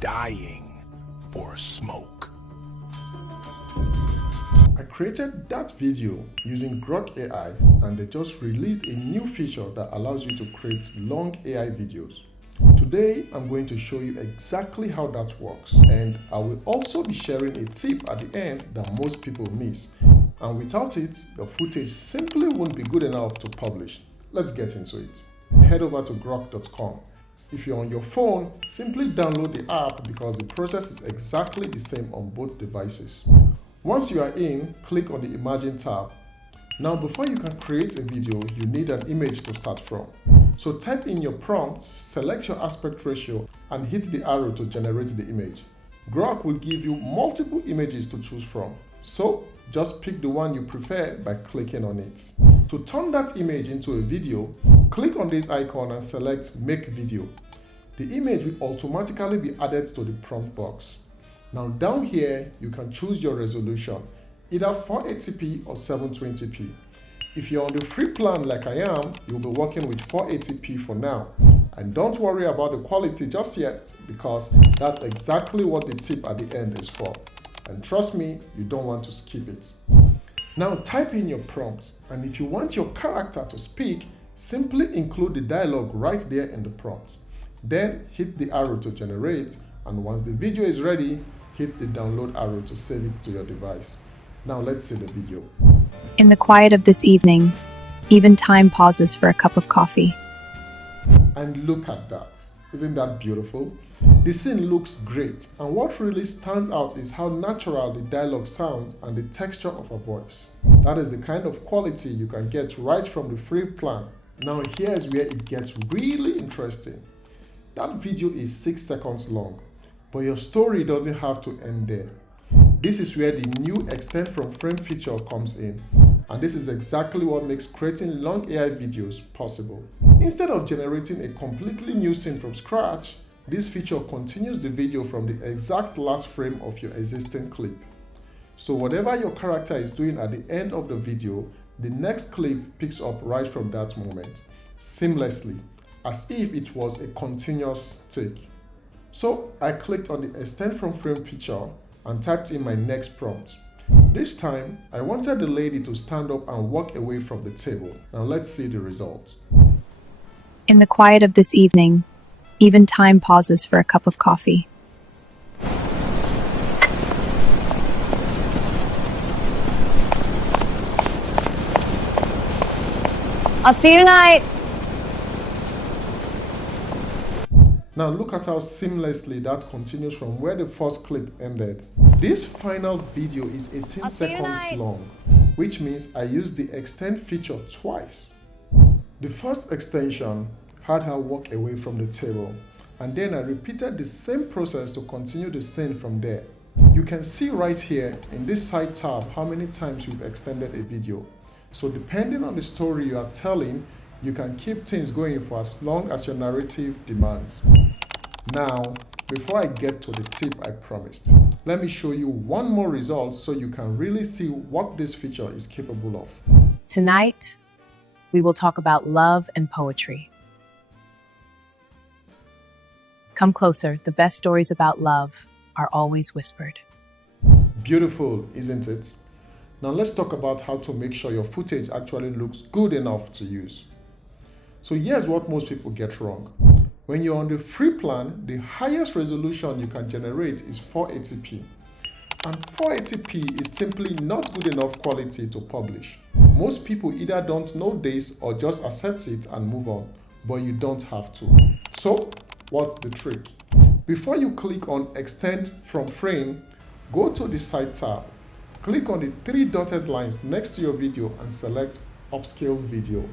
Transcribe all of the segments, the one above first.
dying for smoke. I created that video using Grok AI, and they just released a new feature that allows you to create long AI videos. Today, I'm going to show you exactly how that works, and I will also be sharing a tip at the end that most people miss. And without it, the footage simply won't be good enough to publish. Let's get into it. Head over to grok.com. If you're on your phone, simply download the app because the process is exactly the same on both devices. Once you are in, click on the Imagine tab. Now, before you can create a video, you need an image to start from. So type in your prompt, select your aspect ratio, and hit the arrow to generate the image. Grok will give you multiple images to choose from. So just pick the one you prefer by clicking on it. To turn that image into a video, click on this icon and select Make Video. The image will automatically be added to the prompt box. Now down here, you can choose your resolution, either 480p or 720p. If you're on the free plan like I am, you'll be working with 480p for now. And don't worry about the quality just yet, because that's exactly what the tip at the end is for. And trust me, you don't want to skip it. Now type in your prompt, and if you want your character to speak, simply include the dialogue right there in the prompt. Then hit the arrow to generate, and once the video is ready, hit the download arrow to save it to your device. Now let's see the video. In the quiet of this evening, even time pauses for a cup of coffee. And look at that. Isn't that beautiful? The scene looks great, and what really stands out is how natural the dialogue sounds and the texture of her voice. That is the kind of quality you can get right from the free plan. Now here's where it gets really interesting. That video is 6 seconds long, but your story doesn't have to end there. This is where the new extend from frame feature comes in, and this is exactly what makes creating long AI videos possible. Instead of generating a completely new scene from scratch, this feature continues the video from the exact last frame of your existing clip. So whatever your character is doing at the end of the video, the next clip picks up right from that moment, seamlessly, as if it was a continuous take. So I clicked on the extend from frame feature and typed in my next prompt. This time, I wanted the lady to stand up and walk away from the table. Now let's see the result. In the quiet of this evening, even time pauses for a cup of coffee. I'll see you tonight. Now look at how seamlessly that continues from where the first clip ended. This final video is 18 seconds long, which means I used the extend feature twice. The first extension had her walk away from the table, and then I repeated the same process to continue the scene from there. You can see right here in this side tab how many times you've extended a video. So depending on the story you are telling, you can keep things going for as long as your narrative demands. Now, before I get to the tip I promised, let me show you one more result so you can really see what this feature is capable of. Tonight, we will talk about love and poetry. Come closer, the best stories about love are always whispered. Beautiful, isn't it? Now let's talk about how to make sure your footage actually looks good enough to use. So here's what most people get wrong. When you're on the free plan, the highest resolution you can generate is 480p. And 480p is simply not good enough quality to publish. Most people either don't know this or just accept it and move on, but you don't have to. So, what's the trick? Before you click on Extend from Frame, go to the Side tab. Click on the 3 dotted lines next to your video and select Upscale Video.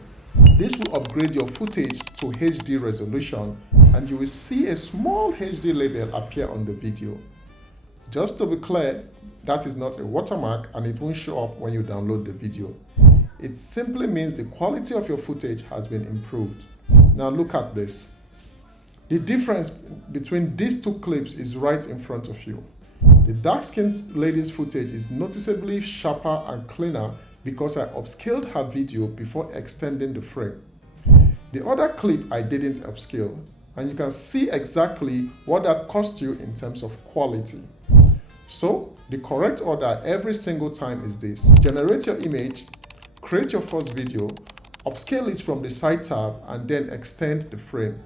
This will upgrade your footage to HD resolution, and you will see a small HD label appear on the video. Just to be clear, that is not a watermark and it won't show up when you download the video. It simply means the quality of your footage has been improved. Now look at this. The difference between these two clips is right in front of you. The dark-skinned lady's footage is noticeably sharper and cleaner because I upscaled her video before extending the frame. The other clip I didn't upscale, and you can see exactly what that costs you in terms of quality. So the correct order every single time is this: generate your image, create your first video, upscale it from the side tab, and then extend the frame.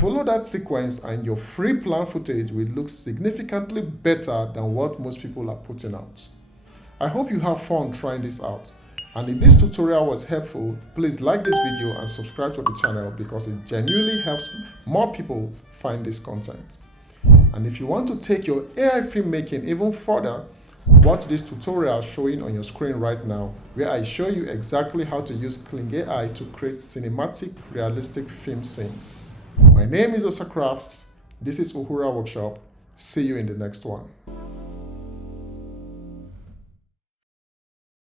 Follow that sequence and your free plan footage will look significantly better than what most people are putting out. I hope you have fun trying this out. And if this tutorial was helpful, please like this video and subscribe to the channel because it genuinely helps more people find this content. And if you want to take your AI filmmaking even further, watch this tutorial showing on your screen right now, where I show you exactly how to use Kling AI to create cinematic, realistic film scenes. My name is Osacraft. This is Uhura Workshop. See you in the next one.